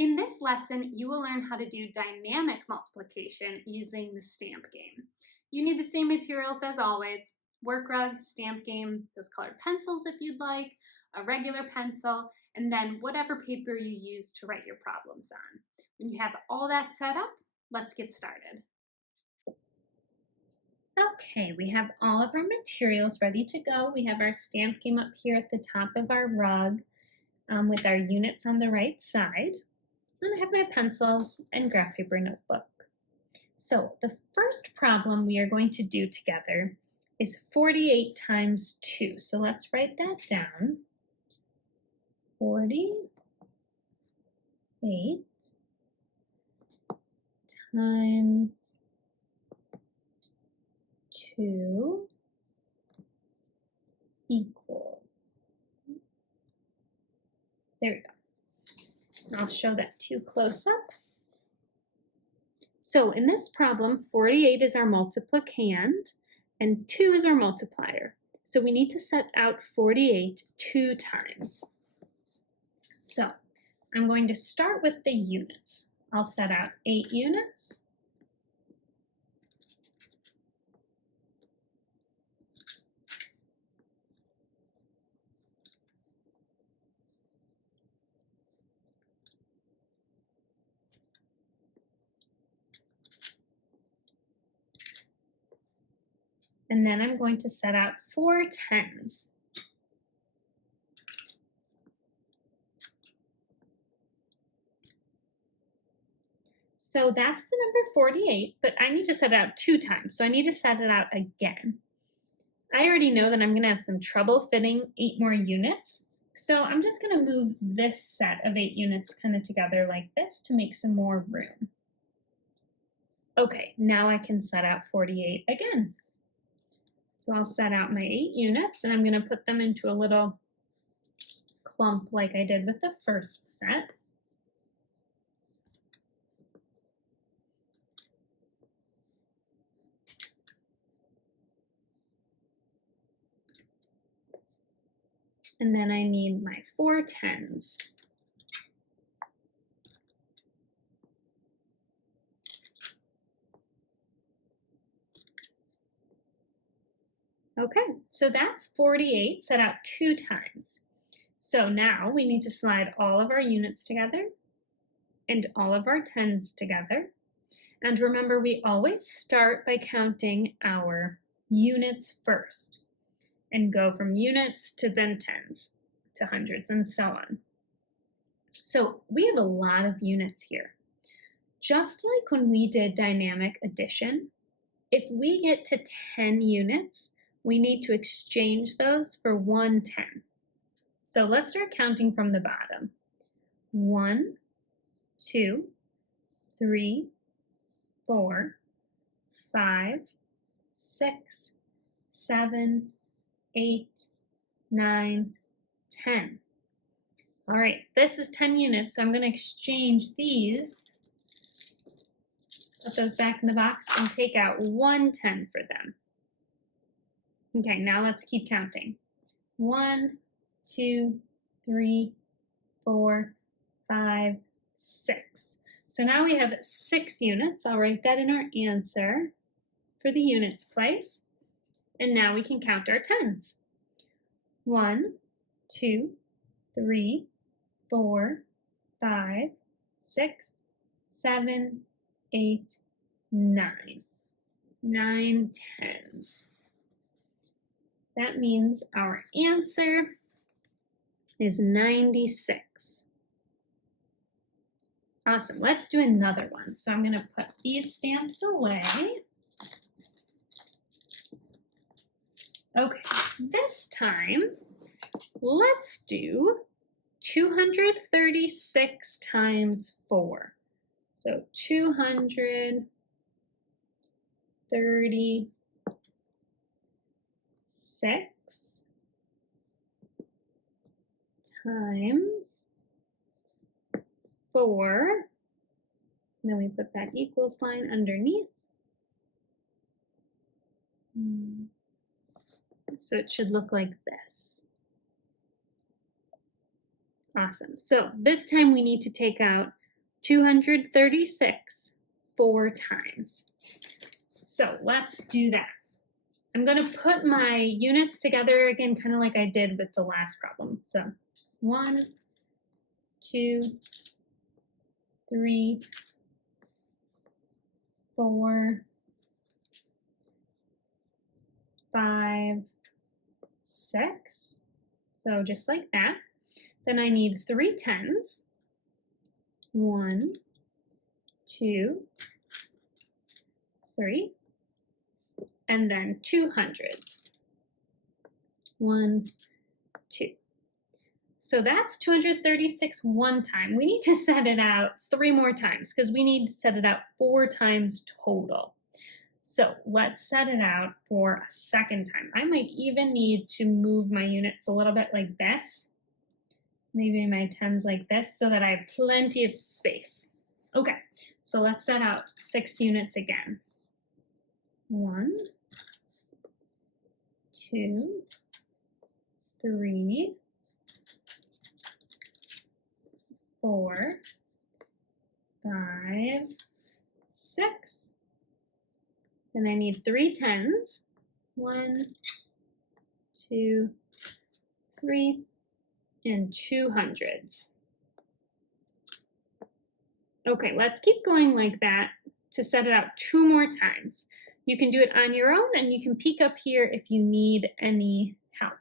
In this lesson, you will learn how to do dynamic multiplication using the stamp game. You need the same materials as always: work rug, stamp game, those colored pencils if you'd like, a regular pencil, and then whatever paper you use to write your problems on. When you have all that set up, let's get started. Okay, we have all of our materials ready to go. We have our stamp game up here at the top of our rug with our units on the right side. And I have my pencils and graph paper notebook. So the first problem we are going to do together is 48 times 2. So let's write that down. 48 times 2 equals. There we go. I'll show that to you close up. So in this problem, 48 is our multiplicand and 2 is our multiplier. So we need to set out 48 2 times. So I'm going to start with the units. I'll set out 8 units. And then I'm going to set out 4 tens. So that's the number 48, but I need to set it out 2 times, so I need to set it out again. I already know that I'm going to have some trouble fitting 8 more units, so I'm just going to move this set of 8 units kind of together like this to make some more room. Okay, now I can set out 48 again. So I'll set out my 8 units, and I'm going to put them into a little clump like I did with the first set. And then I need my 4 tens. Okay, so that's 48 set out 2 times. So now we need to slide all of our units together and all of our tens together. And remember, we always start by counting our units first and go from units to then tens to hundreds and so on. So we have a lot of units here. Just like when we did dynamic addition, if we get to 10 units, we need to exchange those for 1 10. So let's start counting from the bottom. 1, 2, 3, 4, 5, 6, 7, 8, 9, 10. All right, this is 10 units, so I'm going to exchange these, put those back in the box, and take out 1 10 for them. Okay, now let's keep counting. 1, 2, 3, 4, 5, 6. So now we have 6 units. I'll write that in our answer for the units place. And now we can count our tens. 1, 2, 3, 4, 5, 6, 7, 8, 9. 9 tens. That means our answer is 96. Awesome. Let's do another one. So I'm going to put these stamps away. Okay, this time let's do 236 times 4. So 236 times 4. And then we put that equal sign underneath. So it should look like this. Awesome. So this time we need to take out 236 4 times. So let's do that. I'm going to put my units together again, kind of like I did with the last problem. So 1, 2, 3, 4, 5, 6. So just like that. Then I need 3 tens. 1, 2, 3. And then 2 hundreds. 1, 2. So that's 236 one time. We need to set it out 3 more times because we need to set it out 4 times total. So let's set it out for a second time. I might even need to move my units a little bit like this. Maybe my tens like this so that I have plenty of space. Okay, so let's set out 6 units again. 1, 2, 3, 4, 5, 6. Then I need 3 tens. 1, 2, 3, and 2 hundreds. Okay, let's keep going like that to set it out 2 more times. You can do it on your own, and you can peek up here if you need any help.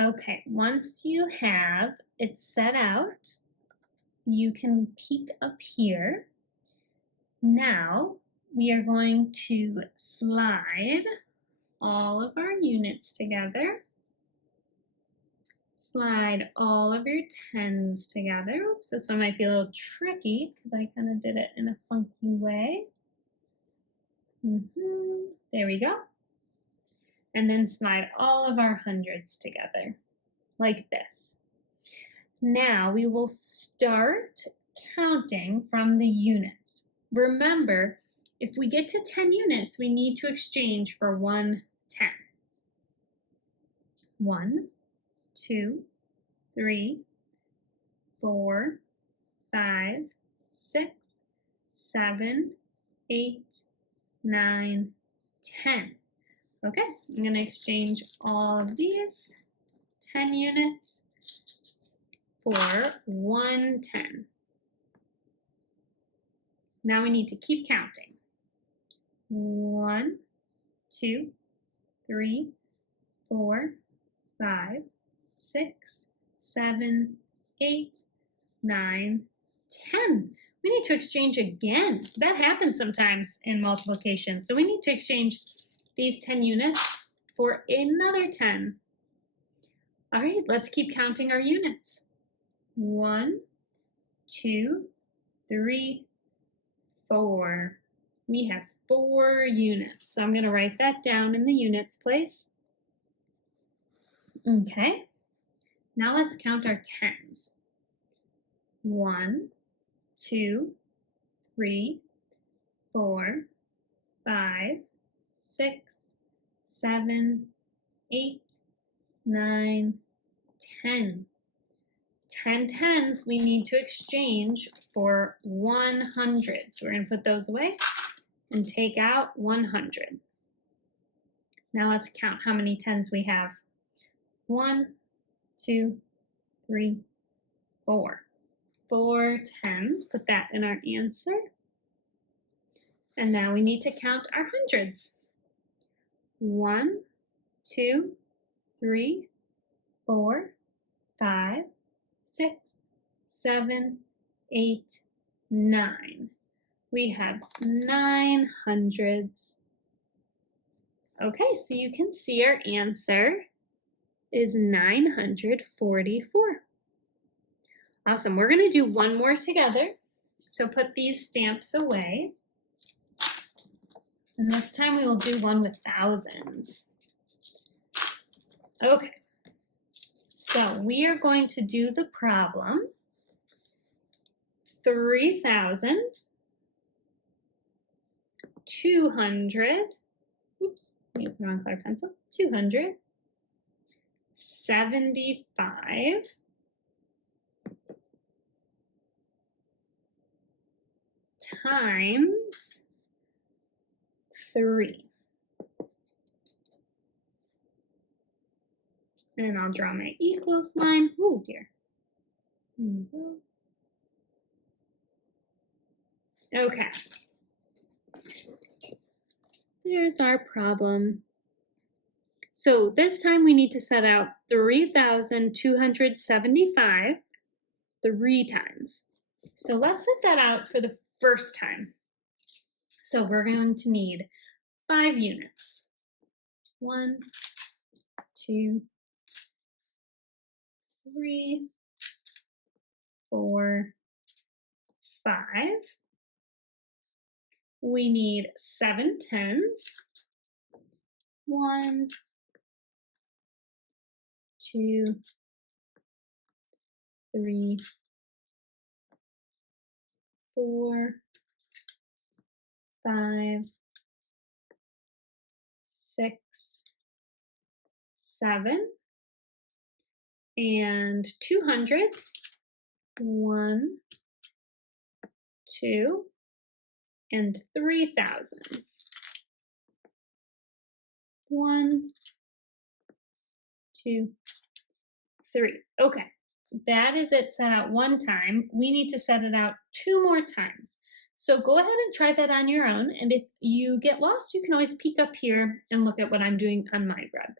Okay, once you have it set out, you can peek up here. Now we are going to slide all of our units together. Slide all of your tens together. Oops, this one might be a little tricky because I kind of did it in a funky way. There we go. And then slide all of our hundreds together like this. Now we will start counting from the units. Remember, if we get to 10 units, we need to exchange for 1 10. 1, 2, 3, 4, 5, 6, 7, 8, 9, 10. Okay, I'm going to exchange all of these 10 units for 1 10. Now we need to keep counting. 1, 2, 3, 4, 5, 6, 7, 8, 9, 10. We need to exchange again. That happens sometimes in multiplication. So we need to exchange these 10 units for another 10. All right, let's keep counting our units. 1, 2, 3, 4. We have 4 units. So I'm going to write that down in the units place. Okay, now let's count our tens. 1, 2, 3, 4, 5, 6, 7, 8, 9, 10. 10 tens we need to exchange for 100. So we're going to put those away and take out 100. Now let's count how many tens we have. 1, 2, 3, 4. 4 tens. Put that in our answer. And now we need to count our hundreds. 1, 2, 3, 4, 5, 6, 7, 8, 9. We have 9 hundreds. Okay, so you can see our answer is 944. Awesome. We're going to do one more together. So put these stamps away. And this time we will do one with thousands. Okay. So we are going to do the problem 3,200. Oops, I used the wrong color pencil. 275 times 3. And I'll draw my equals line. Oh dear. Okay. There's our problem. So this time we need to set out 3,275 3 times. So let's set that out for the first time. So we're going to need 5 units. 1, 2, 3, 4, 5. We need 7 tens. 1, 2, 3, 4, 5, 6, 7, and 2 hundreds. 1, 2, and 3 thousands. 1, 2, 3. Okay, that is it set out one time. We need to set it out 2 more times. So go ahead and try that on your own. And if you get lost, you can always peek up here and look at what I'm doing on my bread.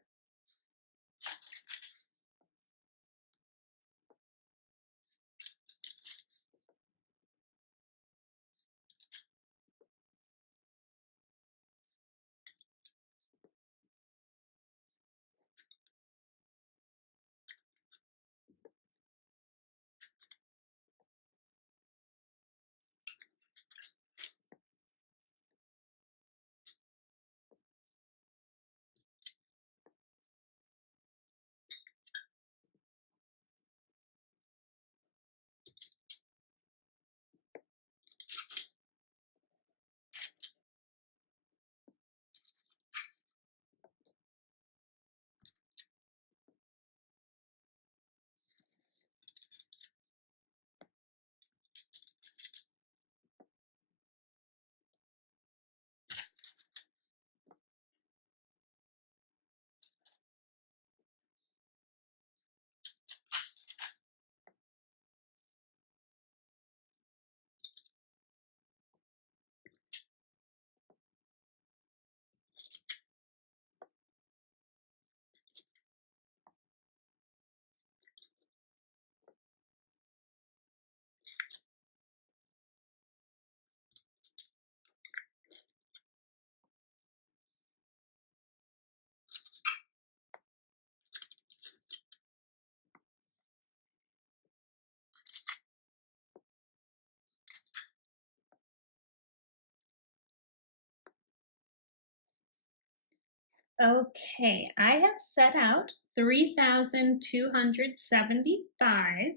Okay, I have set out 3,275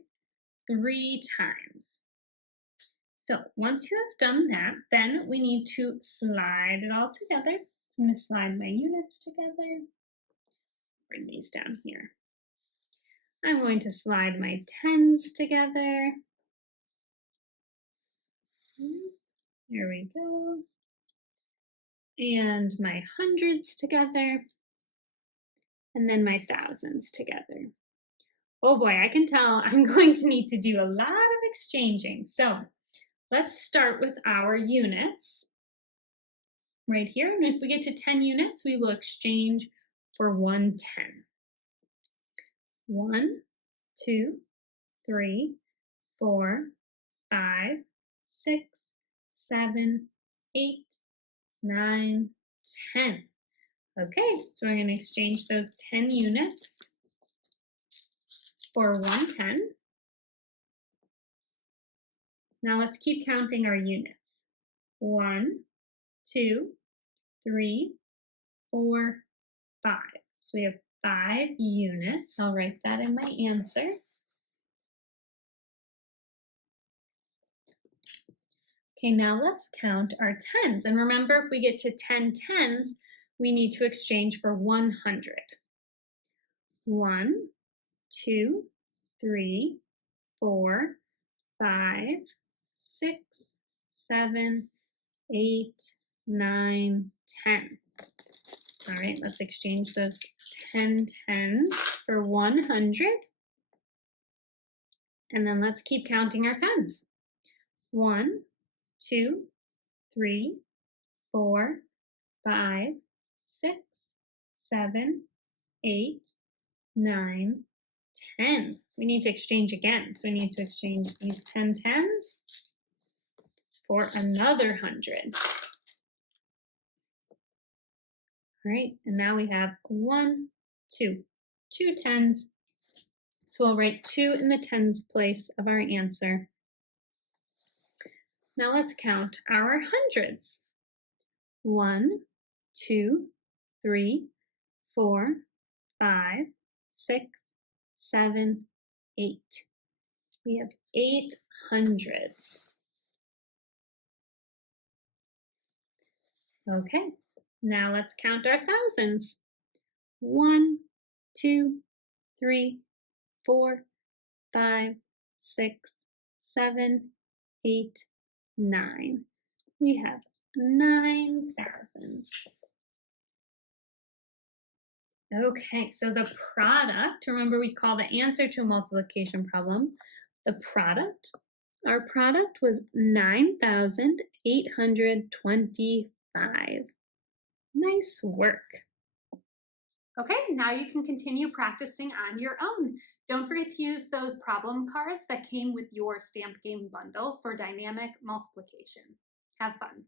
3 times. So once you have done that, then we need to slide it all together. So I'm going to slide my units together. Bring these down here. I'm going to slide my tens together. There we go. And my hundreds together. And then my thousands together. Oh boy, I can tell I'm going to need to do a lot of exchanging. So let's start with our units right here. And if we get to 10 units, we will exchange for 110. 1, 2, 3, 4, 5, 6, 7, 8, 9, 10. Okay, so we're going to exchange those 10 units for 110. Now let's keep counting our units. 1, 2, 3, 4, 5. So we have 5 units. I'll write that in my answer. Okay, now let's count our tens. And remember, if we get to 10 tens, we need to exchange for 100. 1, 2, 3, 4, 5, 6, 7, 8, 9, 10. All right, let's exchange those 10 tens for 100. And then let's keep counting our tens. 1, 2, 3, 4, 5, 6, 7, 8, 9, 10. We need to exchange again. So we need to exchange these 10 tens for another 100. All right, and now we have 1, 2, 2 tens. So we'll write 2 in the tens place of our answer. Now let's count our hundreds. 1, 2, 3, 4, 5, 6, 7, 8. We have 8 hundreds. Okay, now let's count our thousands. 1, 2, 3, 4, 5, 6, 7, 8, 9. We have 9 thousands. Okay, so the product, remember we call the answer to a multiplication problem the product. Our product was 9,825. Nice work. Okay, now you can continue practicing on your own. Don't forget to use those problem cards that came with your Stamp Game bundle for dynamic multiplication. Have fun.